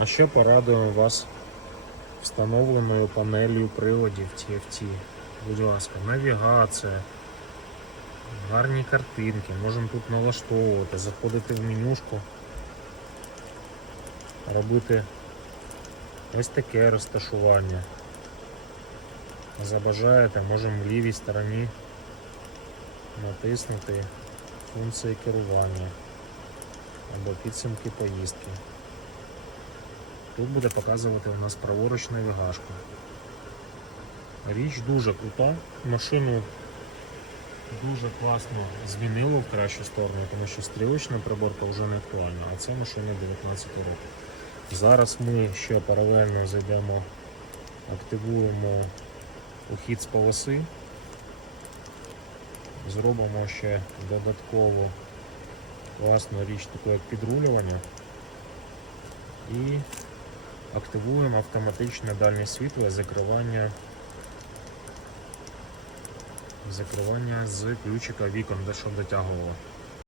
А ще порадуємо вас встановленою панелью приладів TFT. Будь ласка, навігація, гарні картинки, можемо тут налаштовувати, заходити в менюшку, робити ось таке розташування. Забажаєте, можемо в лівій стороні натиснути функції керування або підсумки поїздки. Тут буде показувати у нас праворуч навігашка. Річ дуже крута. Машину дуже класно змінили в кращу сторону, тому що стрілочна приборка вже не актуальна, а це машина 19 року. Зараз ми ще паралельно зайдемо, активуємо ухід з полоси. Зробимо ще додатково класну річ, таку як підрулювання. І активуємо автоматичне дальнє світло закривання, закривання з ключика вікон, де щоб дотягувало.